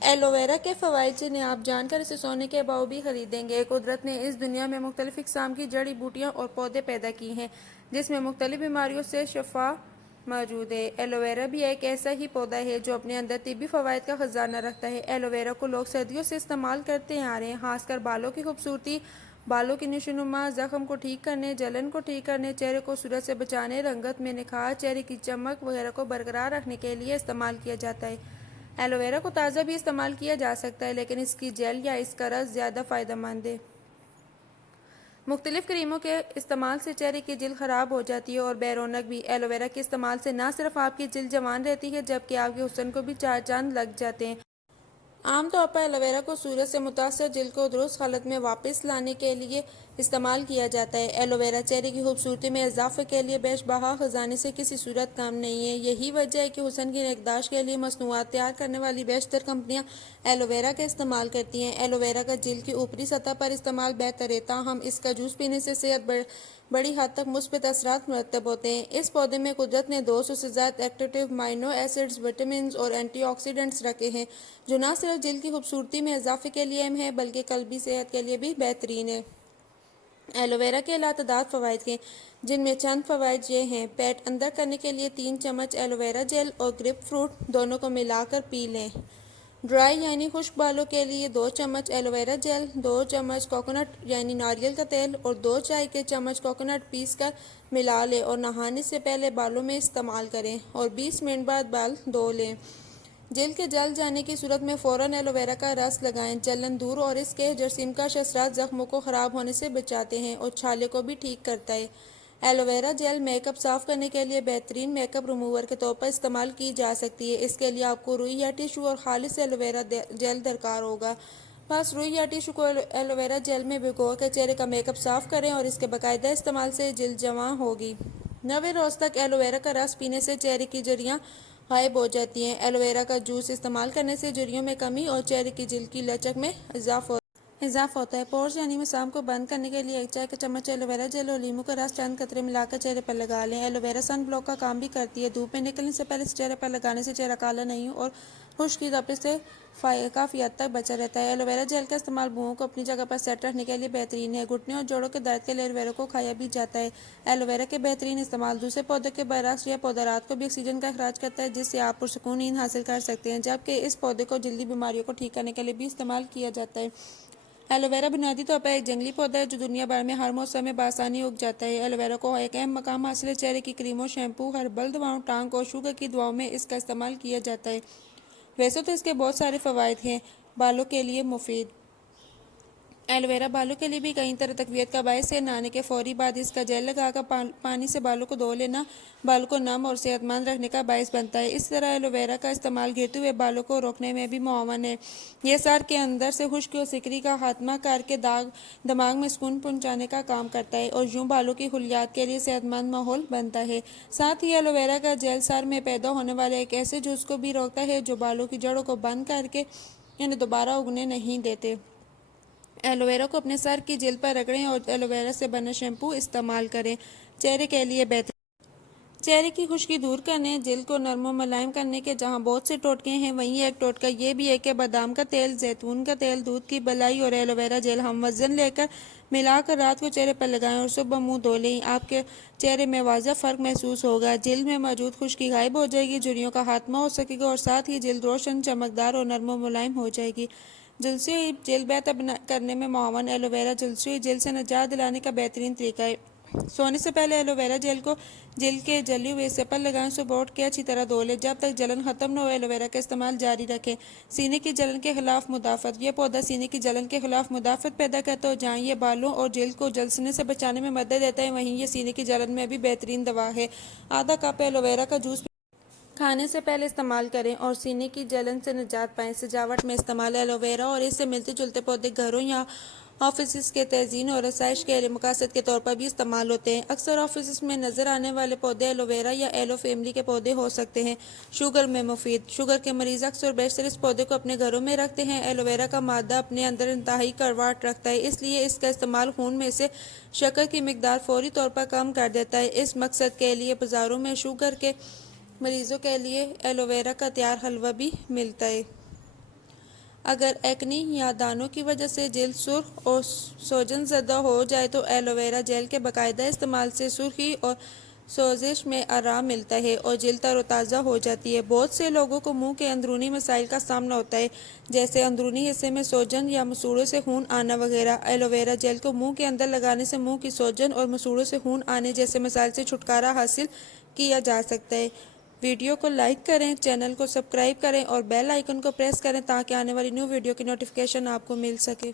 Aloe vera के फ़वाइद जिन्हें आप जानकर इसे सोने के भाव भी खरीदेंगे। कुदरत ने इस दुनिया में मुख्तलिफ इक़साम की जड़ी बूटियाँ और पौधे पैदा की हैं जिसमें मुख्तलिफ बीमारियों से शफा मौजूद है। एलोवेरा भी एक ऐसा ही पौधा है जो अपने अंदर तिब्बी फ़वाइद का ख़जाना रखता है। एलोवेरा को लोग सदियों से इस्तेमाल करते आ रहे हैं, खासकर बालों की खूबसूरती, बालों की नशोनुमा, ज़ख्म को ठीक करने, जलन को ठीक करने, चेहरे को सूरज से बचाने, रंगत में निखार, चेहरे की चमक वगैरह को बरकरार रखने के लिए इस्तेमाल किया जाता है। एलोवेरा को ताज़ा भी इस्तेमाल किया जा सकता है, लेकिन इसकी जेल या इसका रस ज़्यादा फ़ायदेमंद है। मुख्तलिफ क्रीमों के इस्तेमाल से चेहरे की जिल्द ख़राब हो जाती है और बेरौनक भी। एलोवेरा के इस्तेमाल से न सिर्फ आपकी जिल्द जवान रहती है, जबकि आपके हुस्न को भी चार चांद लग जाते हैं। आमतौर पर एलोवेरा को सूरज से मुतासर जिल्द को दुरुस्त हालत में वापस लाने के लिए इस्तेमाल किया जाता है। एलोवेरा चेहरे की खूबसूरती में इजाफे के लिए बेशबहा ख़जाने से किसी सूरत कम नहीं है। यही वजह है कि हुस्न की निगहदाश्त के लिए मसनूआत तैयार करने वाली बेशतर कंपनियां एलोवेरा का इस्तेमाल करती हैं। एलोवेरा का जिल्द की ऊपरी सतह पर इस्तेमाल बेहतर है, ताहम इसका जूस पीने से सेहत बड़ी हद तक मुस्बत असरात मुरतब होते हैं। इस पौधे में कुदरत ने 200 से ज़्यादा एक्टिव माइनो एसिड्स, विटामिन और एंटीऑक्सीडेंट्स रखे हैं, जो न सिर्फ जिल्द की खूबसूरती में इजाफे के लिए अहम है, बल्कि कल्बी सेहत के लिए भी बेहतरीन है। एलोवेरा के लातदाद फ़वाइद हैं, जिनमें चंद फ़वाइद ये हैं। पेट अंदर करने के लिए 3 चम्मच एलोवेरा जेल और ग्रेप फ्रूट दोनों को मिलाकर पी लें। ड्राई यानी खुश्क बालों के लिए 2 चम्मच एलोवेरा जेल, 2 चम्मच कोकोनट यानी नारियल का तेल और 2 चाय के चम्मच कोकोनट पीस कर मिला लें और नहाने से पहले बालों में इस्तेमाल करें और 20 मिनट बाद बाल धो लें। जेल के जल जाने की सूरत में फ़ौरन एलोवेरा का रस लगाएं। जलन दूर और इसके जरासीमकश असरात ज़ख्मों को ख़राब होने से बचाते हैं और छाले को भी ठीक करता है। एलोवेरा जेल मेकअप साफ़ करने के लिए बेहतरीन मेकअप रिमूवर के तौर पर इस्तेमाल की जा सकती है। इसके लिए आपको रुई या टिशू और खालिस एलोवेरा जेल दरकार होगा। बस रुई या टिशू को एलोवेरा जेल में भिगो कर चेहरे का मेकअप साफ़ करें और इसके बाकायदा इस्तेमाल से जिल्द जवां होगी। 90 रोज़ तक एलोवेरा का रस पीने से चेहरे की झुर्रियाँ गायब हो जाती हैं। एलोवेरा का जूस इस्तेमाल करने से झुर्रियों में कमी और चेहरे की जिल्द की लचक में इजाफा होता है। पोर्स यानी मसाम को बंद करने के लिए 1 चाय का चम्मच एलोवेरा जेल और लीमू का रस चंद कतरे मिलाकर चेहरे पर लगा लें। एलोवेरा सन ब्लॉक का काम भी करती है। धूप में निकलने से पहले चेहरे पर लगाने से चेहरा काला नहीं और खुश्क की तपिश से काफ़ी हद तक बचा रहता है। एलोवेरा जेल का इस्तेमाल भुओं को अपनी जगह पर सेट रखने के लिए बेहतरीन है। घुटने और जोड़ों के दर्द के लिए एलोवेरा को खाया भी जाता है। एलोवेरा के बेहतरीन इस्तेमाल दूसरे पौधों के बरक्स यह पौधा रात को भी ऑक्सीजन का अखराज करता है, जिससे आप पुरसकून नींद हासिल कर सकते हैं, जबकि इस पौधे को जल्दी बीमारियों को ठीक करने के लिए भी इस्तेमाल किया जाता है। एलोवेरा बुनियादी तौर पर एक जंगली पौधा है जो दुनिया भर में हर मौसम में बासानी उग जाता है। एलोवेरा को एक अहम मकाम हासिल है। चेहरे की क्रीमों, शैम्पू, हर्बल दवाओं, टांग और शुगर की दवाओं में इसका इस्तेमाल किया जाता है। वैसे तो इसके बहुत सारे फ़वाइद हैं। बालों के लिए मुफीद एलोवेरा बालों के लिए भी कई तरह तकवीत का बायस है। नहाने के फौरी बाद इसका जेल लगाकर पानी से बालों को धो लेना बालों को नम और सेहतमंद रखने का बायस बनता है। इस तरह एलोवेरा का इस्तेमाल गिरते हुए बालों को रोकने में भी मुआवन है। यह सर के अंदर से खुश्की और सिकरी का खात्मा करके दिमाग में सुकून पहुँचाने का काम करता है और यूँ बालों की खुलियात के लिए सेहतमंद माहौल बनता है। साथ ही एलोवेरा का जेल सर में पैदा होने वाले एक ऐसे जूस को भी रोकता है जो बालों की जड़ों को बंद करके इन्हें दोबारा उगने नहीं देते। एलोवेरा को अपने सर की जेल पर रगड़ें और एलोवेरा से बना शैम्पू इस्तेमाल करें। चेहरे के लिए बेहतर चेहरे की खुश्की दूर करने, जेल को नरम और मुलायम करने के जहाँ बहुत से टोटके हैं, वहीं एक टोटका ये भी है कि बादाम का तेल, जैतून का तेल, दूध की बलाई और एलोवेरा जेल हम वज़न लेकर मिलाकर रात को चेहरे पर लगाएं और सुबह मुंह धो लें। आपके चेहरे में वाज़ह फ़र्क महसूस होगा। जेल में मौजूद खुश्की गायब हो जाएगी, झुर्रियों का खात्मा हो सकेगा और साथ ही जल्द रोशन, चमकदार और नरम और मुलायम हो जाएगी। जुल्सी जेल बेहतर करने में मुआवन एलोवेरा जुल्सी जेल से निजात दिलाने का बेहतरीन तरीका है। सोने से पहले एलोवेरा जेल को जेल के जली हुए हिस्से पर लगाएं। सुबह उठ के अच्छी तरह धो लें। जब तक जलन खत्म न हो, एलोवेरा का इस्तेमाल जारी रखें। सीने की जलन के खिलाफ मुदाफ़त यह पौधा सीने की जलन के खिलाफ मुदाफ़त पैदा करता है। जहाँ ये बालों और जेल को जलने से बचाने में मदद देता है, वहीं ये सीने की जलन में भी बेहतरीन दवा है। आधा कप एलोवेरा का जूस खाने से पहले इस्तेमाल करें और सीने की जलन से निजात पाएं। सजावट में इस्तेमाल एलोवेरा और इससे मिलते जुलते पौधे घरों या ऑफिस के तज़ीन और रसाइश के मकसद के तौर पर भी इस्तेमाल होते हैं। अक्सर ऑफिस में नज़र आने वाले पौधे एलोवेरा या एलो फैमिली के पौधे हो सकते हैं। शुगर में मुफीद शुगर के मरीज़ अक्सर बेशतर इस पौधे को अपने घरों में रखते हैं। एलोवेरा का मादा अपने अंदर इंतहाई कड़वाहट रखता है, इसलिए इसका इस्तेमाल खून में से शक्कर की मिकदार फौरी तौर पर कम कर देता है। इस मकसद के लिए बाज़ारों में शुगर के मरीज़ों के लिए एलोवेरा का तैयार हलवा भी मिलता है। अगर एक्ने या दानों की वजह से जिल्द सुर्ख और सोजन ज़दा हो जाए तो एलोवेरा जेल के बाकायदा इस्तेमाल से सुर्खी और सोजिश में आराम मिलता है और जिल्द तरोताज़ा हो जाती है। बहुत से लोगों को मुंह के अंदरूनी मसाइल का सामना होता है, जैसे अंदरूनी हिस्से में सोजन या मसूड़ों से खून आना वगैरह। एलोवेरा जेल को मुंह के अंदर लगाने से मुंह की सोजन और मसूड़ों से खून आने जैसे मसाइल से छुटकारा हासिल किया जा सकता है। वीडियो को लाइक करें, चैनल को सब्सक्राइब करें और बेल आइकन को प्रेस करें ताकि आने वाली न्यू वीडियो की नोटिफिकेशन आपको मिल सके।